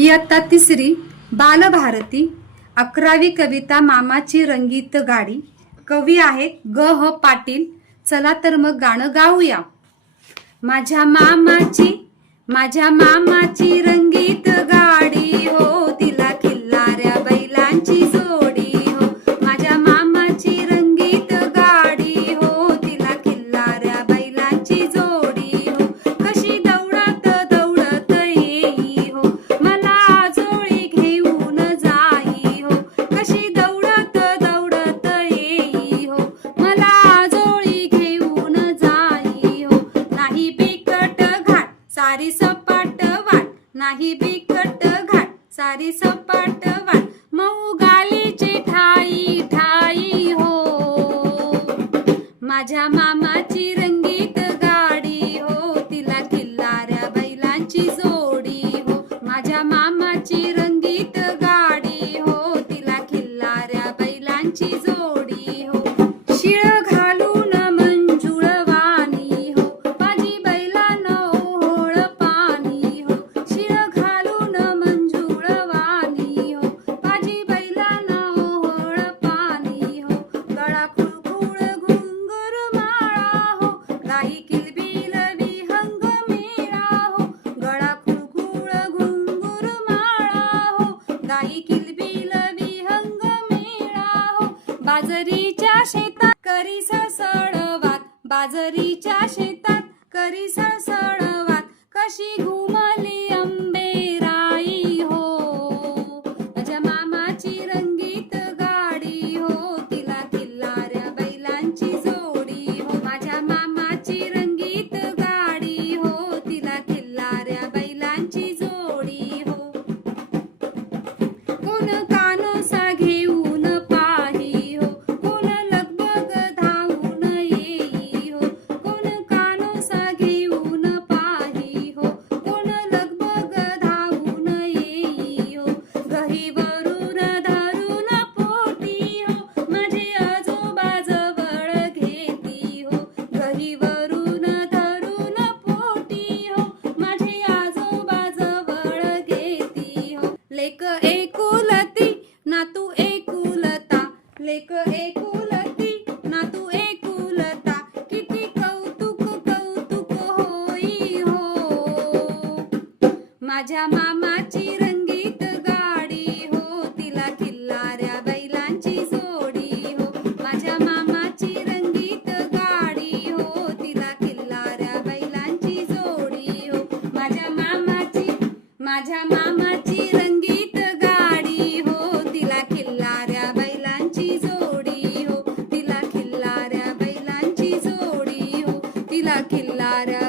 इयत्ता तिसरी बालभारती 11वी कविता मामाची रंगीत गाडी. कवी आहेत ग ह पाटील. चला तर मग गाणं गाऊया. माझ्या मामाची रंगीत गाडी हो, तिला खिल्लाऱ्या बैलांची जोडी हो. माझ्या मामाची रंगीत गाडी हो, तिला खिल्लाऱ्या बैलांची जोडी हो. कशी दौडत दौडत येई हो, मला आजोळी घेऊन जाई हो. कशी दौडत दौडत येई हो, मला आजोळी घेऊन जाई हो. नाही बिकट घाट सारी सपाट वाट, नाही बिकट घाट सारी सपाट वाट. मऊ गालीचे ठाई ठाई हो, माझ्या मामाची रंगीत गाडी हो, तिला खिल्लाऱ्या बैलांची जोडी हो. माझ्या मामाची रंगीत गाडी हो, तिला खिल्लाऱ्या बैलांची जोडी हो. शिळ घालून मंजुळवाणी हो, माझी बैलांनो होळ पाणी हो. शिळ घालून मंजुळवाणी हो, माझी बैलांनो होळ पाणी हो. गळा खुळखुळ घुंगुर माळा हो, गाई किलबिल विहंग मेळा हो. गळा खुळखुळ घुंगुर माळा हो, गाई किलबिल विहंग मेळा हो. बाजरीच्या शेतात करी सळसळवात, बाजरीच्या शेतात करी सळसळवात. कशी घुमली अंबेराई हो, माझ्या मामाची रंगीत गाडी हो, तिला खिल्लाऱ्या बैलांची जोडी हो. माझ्या मामाची रंगीत गाडी हो, तिला खिल्लाऱ्या बैलांची जोडी हो. कोण कानोसा घेऊन पाही हो, कोण लगबग धावून येई हो. कोण कानोसा घेऊन पाही हो, कोण लगबग धावून येई हो. गहीवरून धरून पोटी हो, माझे आजोबा जवळ घेती हो. गहीवरून धरून पोटी हो, माझे आजोबा जवळ घेती हो. लेक एकुलती नातू एकुलता, लेक एकुलती नातू एकुलता. किती कौतुक कौतुक होई हो, माझ्या मामाची रंगीत गाडी हो, तिला खिल्लाऱ्या बैलांची जोडी हो. माझ्या मामाची रंगीत गाडी हो, तिला खिल्लाऱ्या बैलांची जोडी हो. माझ्या मामाची रंगीत गाडी हो, तिला खिल्लाऱ्या बैलांची जोडी हो. तिला खिल्लाऱ्या बैलांची जोडी हो, तिला खिल्लाऱ्या